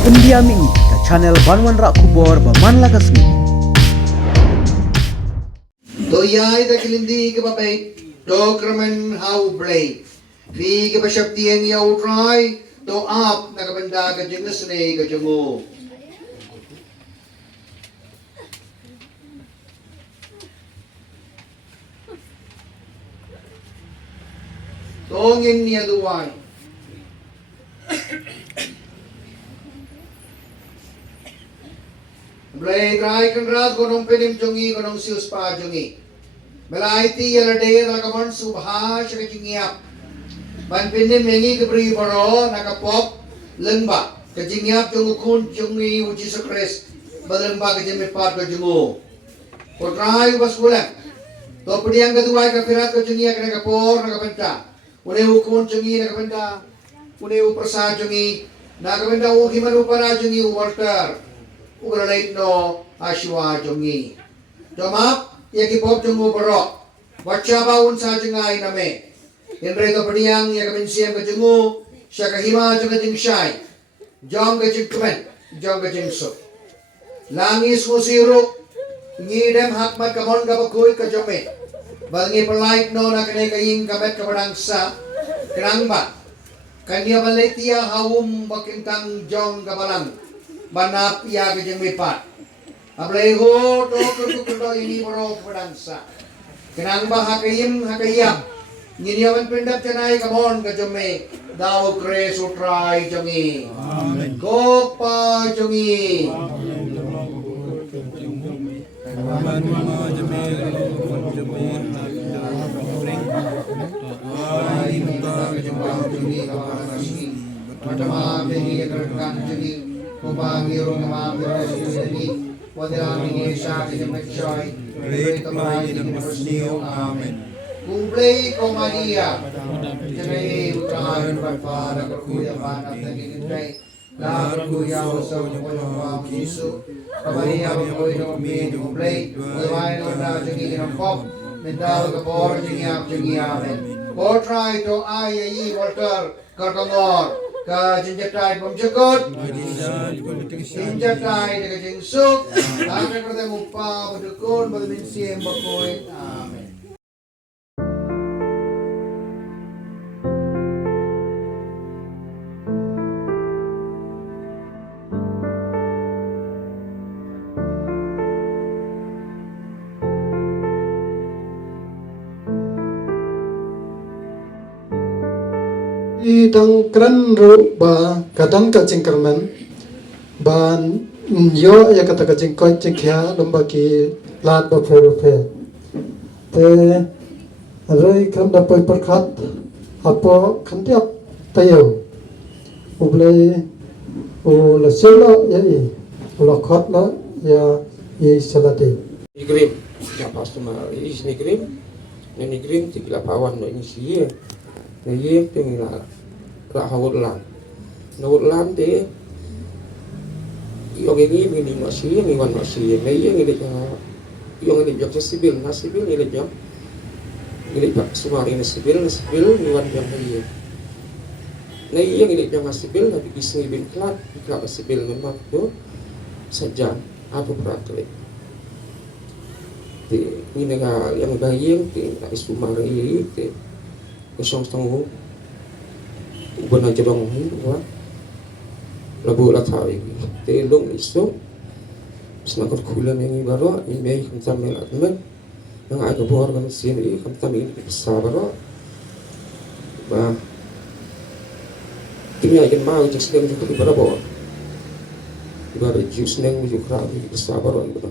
Pendiami ke channel Banwan Rak Kubor Baman Lakasmi. Doyai da kilindi ke babai Dokraman how brave. Vi ke basyaptian ya utrai to up na kabanda ka jenis ne ka jemo. Tongin niya duwan. Blay try kan rat ko nung pinim jungi ko nung sius pa jungi. Melaiti yalade lakaman subha siya jingiap. Man pinim yengi kebri baro nakapop lengba. Kajingiap jungu kun jungi uji sekres. Balengba kajimit pat ko jungu. Ko try bas bulan. To pediang kedua ka pirat ko jungi ka nakapor nakapenta. Une ukun jungi nakapenta. Une upersa jungi nakapenta uhiman upara jungi Walter. Ugalait no aswa jungi. Jomap yakipop jungu baro. Wacha baun sa jengay name. Inre to pediang yakaminsiam ka jungu. Siya kahima junga jingsyay. Jong ka jingkumen. Jong ka jingso. Langis mo siro. Ngidem hakmat kamon kapakuy ka jome. Balangi pelait no na kanay kaying kamet kapadangsa. Kenangba. Kanya baletia hawum bakintang jong kabalang. Banap ya ke jemipat. Ableho to kudo ini boro pedangsa. Kenang bah hakayam. Nginiawan pendap canai kamon ka jome. Daw kre sutrai jongi. Amen. Kopa jongi. Kupangirong mabirasini, wadaming isa kinamagsoy, rito mahin ng masniyo, amen. Kumplay ko Maria, janay utrahan para kakuya panat na ginintay, lahat kuya ko sa mga Yesu, kamariya ko yung umin, kumplay, wadamay ng nadyang ng pop, mental kapor, jingyap, amen. Portray to ayayi, Walter, karkamor, ka jinjatay pamjakot, jinjatay daga jingsuk, akan kerja mupa badukun badminsiam bakoy, amen. Idang kran ro ba kadan ka jingkarman ban yo ya kata ka jingkoi jingkya lomba ki lat ba fe te roi kam da poi perkhat apo khantiap tayo uble o la selo ya i la khat la ya i salate Igrim, ya pastor is negrim, negrim tikla pawan no ini sih. Jadi tinggal rahawat lan, nawat lan deh. Yang ini masih, yang ini masih, yang ini jam sibil, nasibil ini jam, ini pak sumari nasibil, niwan jam ini. Yang ini jam nasibil, tapi kisah bin klat, klat nasibil memang tu saja apa beraklik. Ini negara yang bayang, tidak sumari itu. Kosong setengah ubah aja dong wah labu latai telung isu senakut kulan yang baru ini kami melat men yang agak bor kami sini kami ini besar baru bah kini aja mau cek sedang itu di berapa baru jus neng ujuk rapi besar baru itu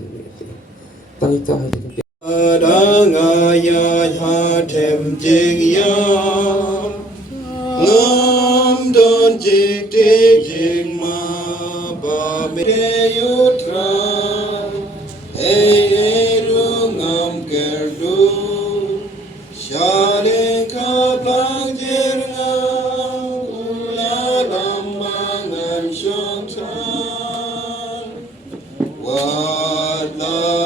tangi tangi Adangaya hatem jingya ngam don jite jingma ba me yutra eru ngam kerdu shale ka bang jirna kula lambangan shontan wala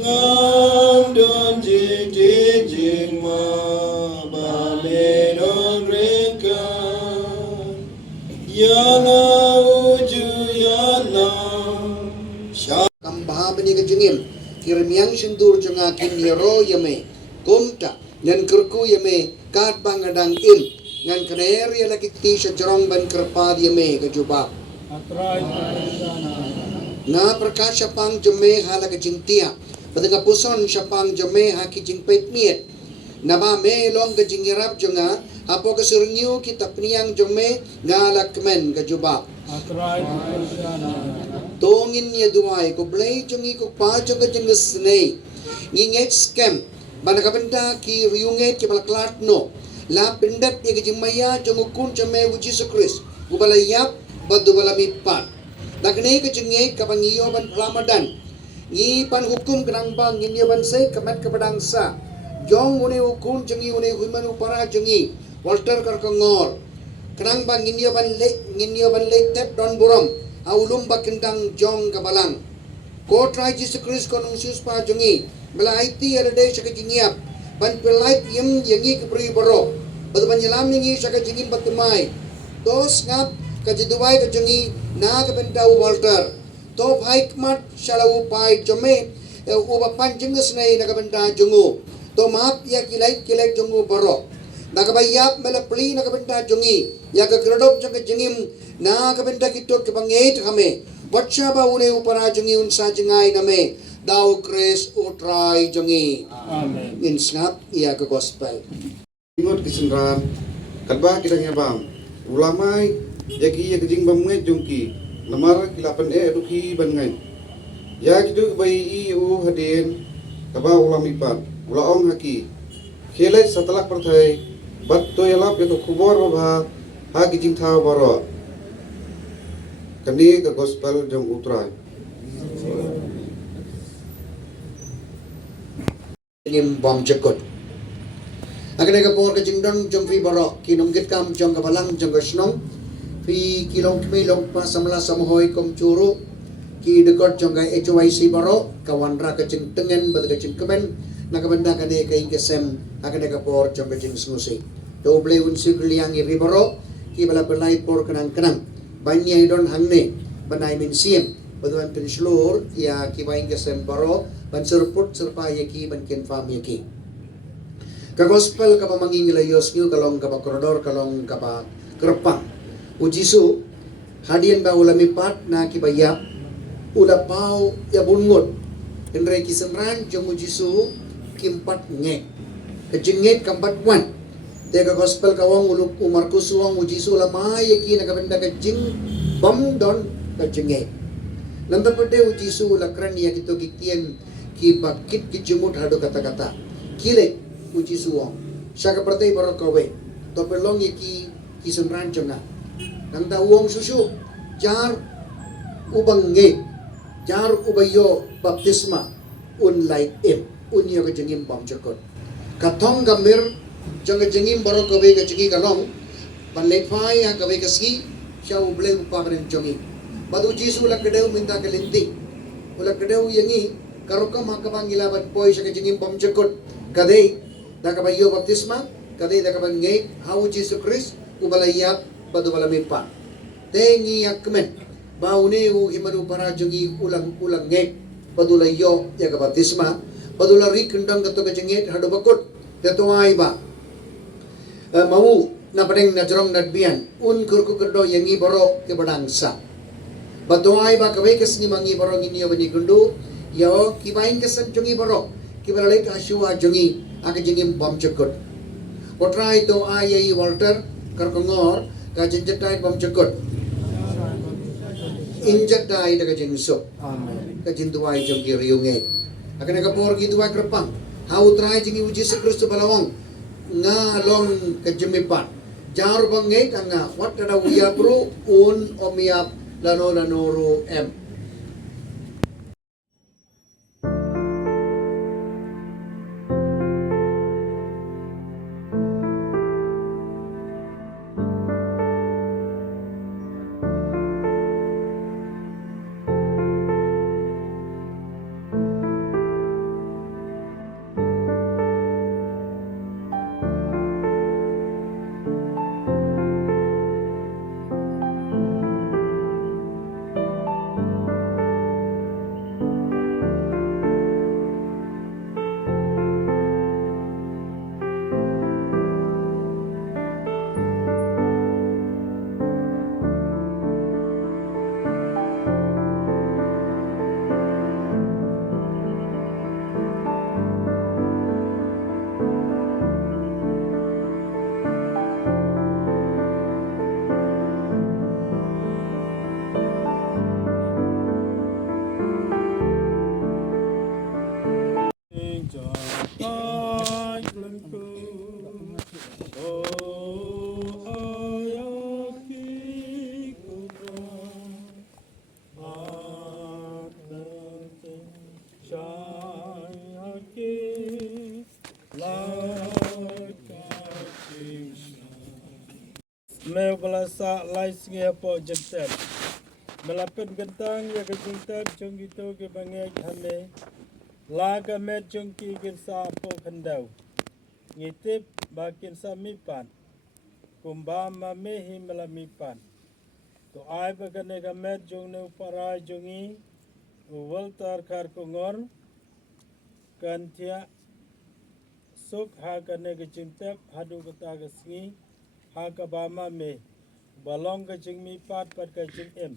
ngam don jing ma ba le sindur jonga kin hero yame kumta ngan kerku yame kat bangadang im ngan kner ya lagi ti sa jorong ban kerpad yame kajubak na prakasya pang jome halaga jingtia padanga puson siya pang jome haki jingpet miet na ba me long ka jingirap jonga apo kasurunyo kita pniyang jome ngalakmen kajubak tongin niya duway ko blay jongi ko pa jonga jonga snay nginget scam banakabenda ki riyunget ki balaklat no la pindat ya kajimaya jongukun jome uji sukris ubalayap badu balamipat Nagnay ka jengay kapangiyo ban Ramadan. Ngi pan hukum kenang bang nginyo ban say kamat kapadang sa. Jong une hukum jengi une human upara jengi. Walter karkangor. Kenang bang nginyo ban le tep don buram. Aulum bakendang jong kabalang. Ko try Jesus Christ konung sus pa jengi. Mela IT ada saka jingiap. Ban pelait yem yengi kepri baro. Batu panyelam ngi saka jengi batumai. Tos ngap kajiduai kajengi na kabentau Walter top hikmat shalau pai jome uba panjengis nei na kabenta jungu to map ya kilai jungu baro na kabayap mela pli na kabenta jungi ya ka kredop jang jengim na kabenta kitok kebangait kame bacha ba une upara jungi unsa jengai name dau kres utrai jungi amen in snap ya ka gospel ingot kisenran kalba kidangnya bang ulamai yaki jing bamngai jongki namara kilapan eduki bangai ya kidu bai I u haden kaba ulam ipat ula ong haki khele satalak perthai bat to yalap yato khubor bha ha jing tha baro kani ka gospel jong utrai nim bom jakut akan ka por ka jingdon jong fi baro kinong git kam jong ka balang jong ka snong fi kilong kmilong pa samla samhoy kom churu ki dekot jongga HYC baro kawan ra ka jing tengen ba ka jing kemen na ka benda ka ne ka ingesem akan ka por jongga jing smusi do ble un sikliang I baro ki bala belai por kanang banya idon hangne banai min siem baduan tin slur ya ki ba ingesem baro ban serput serpa yaki ban ken fam yaki ka gospel ka pamanging layos nyu kalong ka koridor kalong ka kerpang Ujisu hadian ba ulami pat na kibaya ula pau ya bungut enre kisenran jong ujisu kimpat nge kejengit kampat wan tega gospel kawang uluk umar kusuang ujisu lama yaki nakabenda kejing bam don kejengit nanta pede ujisu lakran ya kito kikian ki bakit kijumut hado kata-kata kile ujisu wong syaka pertai baru kawe topelong yaki kisenran jonga nang ta uang susu jar ubang nge jar ubayo baptisma un light im unyo ka jengim bam jakot katong gamir jang jengim baro ka be ka jengi kalong panlek phai ya ka be ka ski siya uble upa ka jongi badu jisu la kedew minta ka linti ula kedew yangi karoka makabang ilabat poy siya ka jengim bam jakot kadai da ka bayo baptisma kadai da ka bang nge how Jesus Christ ubalayap badu balamipa tengi yakmen bauneu imanu para jongi ulang ngek padulayo ya ka baptisma padulari kendang kato ka jengit hado bakut tetuai ba mau na padeng na jorong nadbian un kurku kerdo yangi baro ke badangsa batuai ba kawai kesni mangi baro nginyo bani gundu yo kibain kesan jongi baro kibalai ka shua jongi aka jengim bom cekut potrai to ayai Walter karkongor ka jenjetai bom cekut injak dai daga jengso ka jinduai jong kiriunge akan ka por gituai krepang hau trai jingi uji sekristo balawang nga long ka jemipat jar bangai tanga wat ada uya pro un omiap lanoro em Meu belasa lai singe po jentet. Melapen gentang ya ke jentet jong itu ke bangai hane. Laga met jong ki gensa po kendau. Ngitip bakin samipan. Kumba mamehi melamipan. To ai bagane gamet jong ne parai jongi. Uwal tar kar kongor. Kantia suk hagane ke jentet hadu kata kesingi. Haga bama me balong ke jing mi pat ke jing em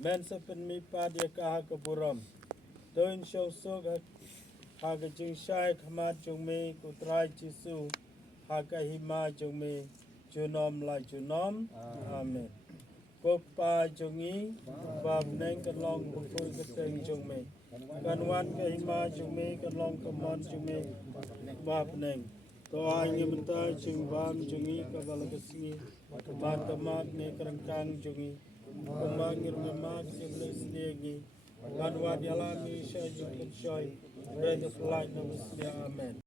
men sepen mi pat ya ka haga buram doin show so haga jing shai khamat jong me kutrai jisu haga hima jong me junom la junom amen Popa jongi bab neng kan long bukul ke teng jong me kan wan ke hima jong me kan long kamon jong me bab neng to ai menta jing bam jungi kabala kesini mat ne kerangkang jungi kumangir ngemak jebles lagi banwat yalami syai jung shoy bread of light amen